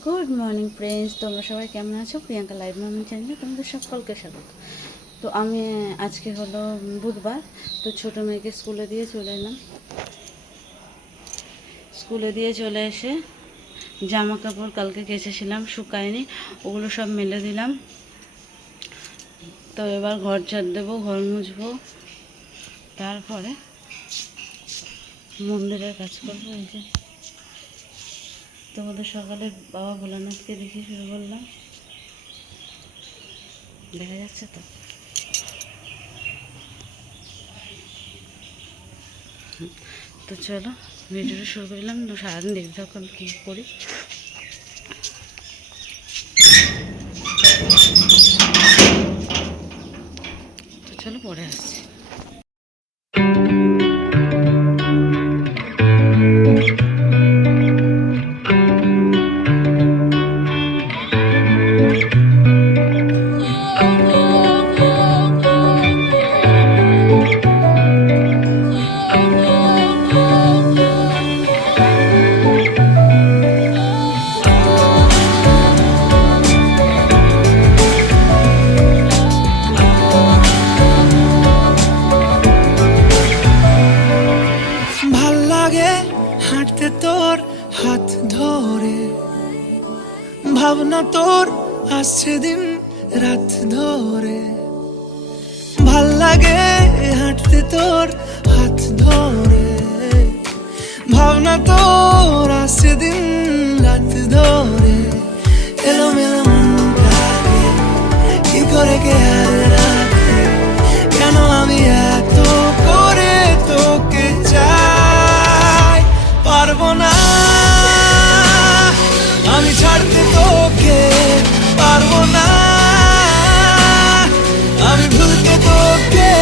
Good morning friends, তোমরা সবাই কেমন আছো? প্রিয়াঙ্কা লাইভ মর্নিং চ্যানেলে তোমাদের সকলকে স্বাগত। তো আমি আজকে হলো বুধবার, তো ছোটো মেয়েকে স্কুলে দিয়ে চলে এলাম। স্কুলে দিয়ে চলে এসে জামা কাপড় কালকে কেচেছিলাম, শুকায়নি, ওগুলো সব মেলে দিলাম। তো এবার ঘর ঝাড় দেবো, ঘর মুছবো, তারপরে মন্দিরের কাজ করবো। এই যে তোমাদের সকালে বাবা ভোলানাথকে দেখে শুরু করলাম, দেখা যাচ্ছে তো। তো চলো ভিডিওটা শুরু করলাম। তো সারাদিন দেখতে থাকো আমি কী করি। তো চলো পরে আসছি। হাঁটতে তোর হাত ধরে, ভাবনা তোর আসছে দিন রাত ধরে। ভাল লাগে হাঁটতে তোর হাত ধরে, ভাবনা তোর আসছে দিন রাত ধরে। এলোমেলো মনটাকে কি করে কে আর রাখে, কেন আমি এত করে তোকে চাই। পারবো না আমি ছাড়তে তোকে, পারবো না আমি ভুলতে তোকে,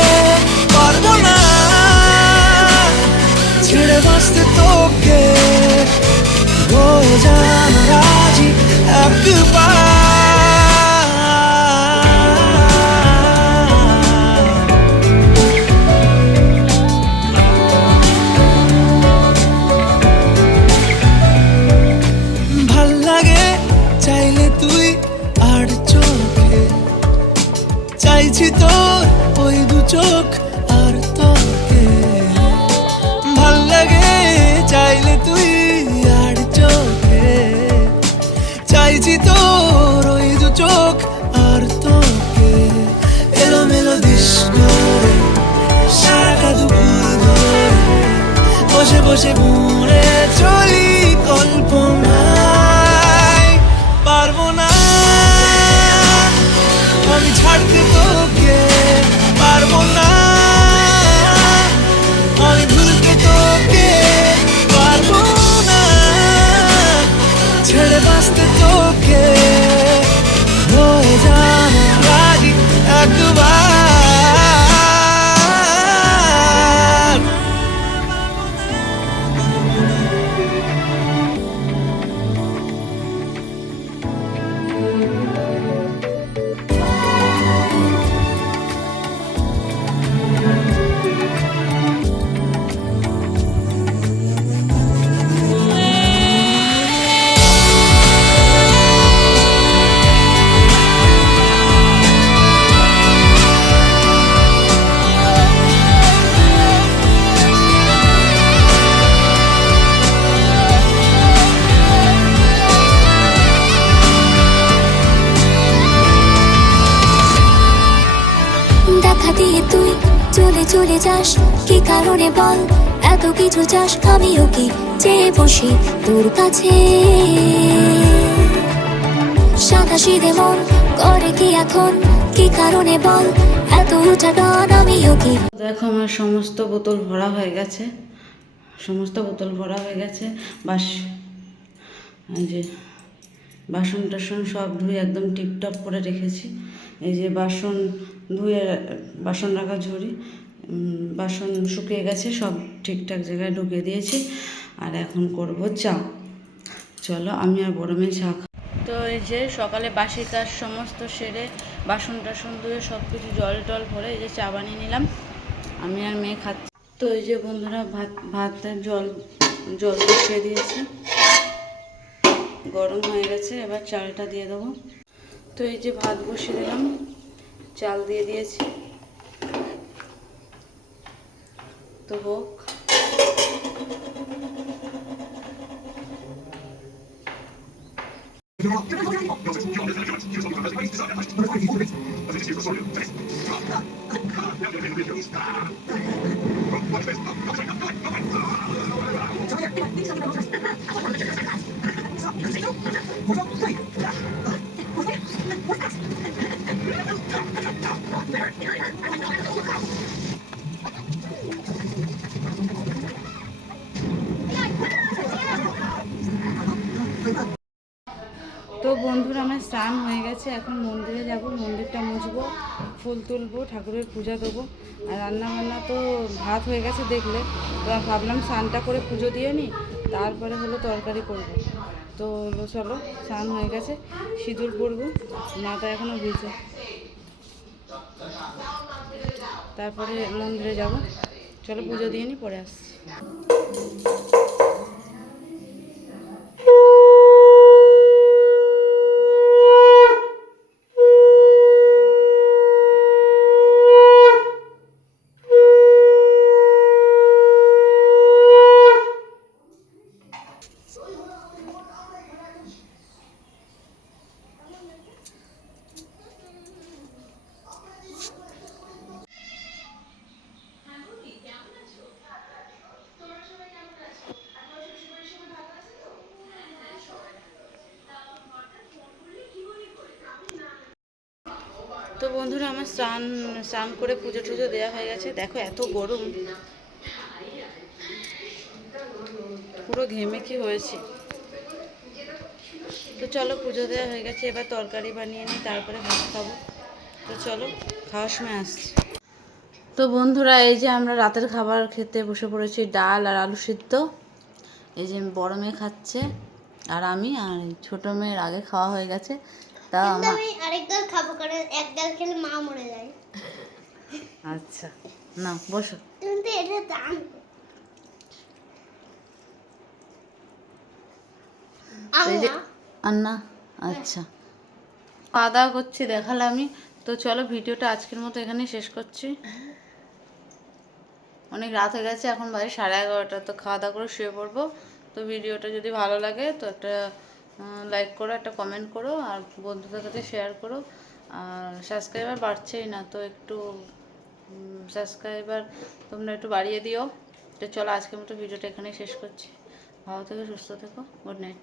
পারবো না ছেড়ে বাঁচতে তোকে। হয়ে যান রাজি একবার, চাইছি তোর ওই দু চোখ আর তোকে। ভাল লাগে চাইলে তুই আর চোখে, চাইছি তোর ওই দু চোখ আর তোকে। এলোমেলো দিস করে সারাটা দুপুর ধরে, বসে বসে ঘুরে চলি কল্পনায়। পারবো না আমি ছাড়তে তোকে, পারবো না আমি ভুলতে তোকে, পারবো না ছেড়ে বাঁচতে তোকে। হয়ে যান রাজি একবার, দেখা দিয়ে তুই চলে চলে যাস, কি কারণে বল এত কিছু চাস? আমিও কি চেয়ে বসি তোর কাছে, সাদা সিধে মন করে কি এখন? কি কারণে বল এত উঁচা টান? আমিও কি। দেখো আমার সমস্ত বোতল ভরা হয়ে গেছে, সমস্ত বোতল ভরা হয়ে গেছে। এই যে বাসন টাসন সব ধুয়ে একদম টিপটপ করে রেখেছি। এই যে বাসন ধুয়ে বাসন রাখা ঝুড়ি, বাসন শুকিয়ে গেছে, সব ঠিকঠাক জায়গায় ঢুকিয়ে দিয়েছি। আর এখন করব চা। চলো আমি আর বড় মেয়ে চা খাই। তো এই যে সকালে বাসি কাজ সমস্ত সেরে বাসন টাসন ধুয়ে সব কিছু জল টল ভরে এই যে চা বানিয়ে নিলাম, আমি আর মেয়ে খাচ্ছি। তো এই যে বন্ধুরা ভাতের জল বসিয়ে দিয়েছি। গরম হয়ে গেছে, এবার চালটা দিয়ে দেবো। তো এই যে ভাত বসিয়ে দিলাম, চাল দিয়ে দিয়েছি, তো হোক। তো বন্ধুরা, আমার স্নান হয়ে গেছে, এখন মন্দিরে যাব, মন্দিরটা মুছবো, ফুল তুলবো, ঠাকুরের পূজা দেবো। আর রান্নাবান্না তো ভাত হয়ে গেছে দেখলে, তো ভাবলাম স্নানটা করে পুজো দিয়ে নিই, তারপরে হলো তরকারি করবো। তো চলো, স্নান হয়ে গেছে, সিঁদুর পরবো, মাথা এখনও ভিজে, তারপরে মন্দিরে যাব। চলো পুজো দিয়ে নিই, পরে আসছি। তো বন্ধুরা, আমার স্নান করে পুজো টুজো দেওয়া হয়ে গেছে। দেখো এত গরম, পুরো ঘেমে কি হয়েছে। তো চলো, পুজো দেওয়া হয়ে গেছে, এবার তরকারি বানিয়ে নিই, তারপরে ভাত খাবো। তো চলো, খাওয়ার সময় আসছি। তো বন্ধুরা, এই যে আমরা রাতের খাবার খেতে বসে পড়েছি, ডাল আর আলু সিদ্ধ। এই যে বড় মেয়ে খাচ্ছে, আর আমি আর এই ছোটো মেয়ের আগে খাওয়া হয়ে গেছে। তা আমার আমি আরেক ডাল খাবো, কারণ এক ডাল খেলে মা মরে যায়। আচ্ছা, না বসো। কিন্তু এটা দাম এই যে আন্না, আচ্ছা, খাওয়া দাওয়া করছি, দেখালামই। তো চলো, ভিডিওটা আজকের মতো এখানেই শেষ করছি। অনেক রাত হয়ে গেছে, এখন বাজে 11:30। তো খাওয়া দাওয়া করে শুয়ে পড়বো। তো ভিডিওটা যদি ভালো লাগে তো একটা লাইক করো, একটা কমেন্ট করো, আর বন্ধুদের কাছে শেয়ার করো। আর সাবস্ক্রাইবার বাড়ছেই না, তো একটু সাবস্ক্রাইবার তোমরা একটু বাড়িয়ে দিও। তো চলো, আজকের মতো ভিডিওটা এখানেই শেষ করছি। ভালো থেকো, সুস্থ থেকো, গুড নাইট।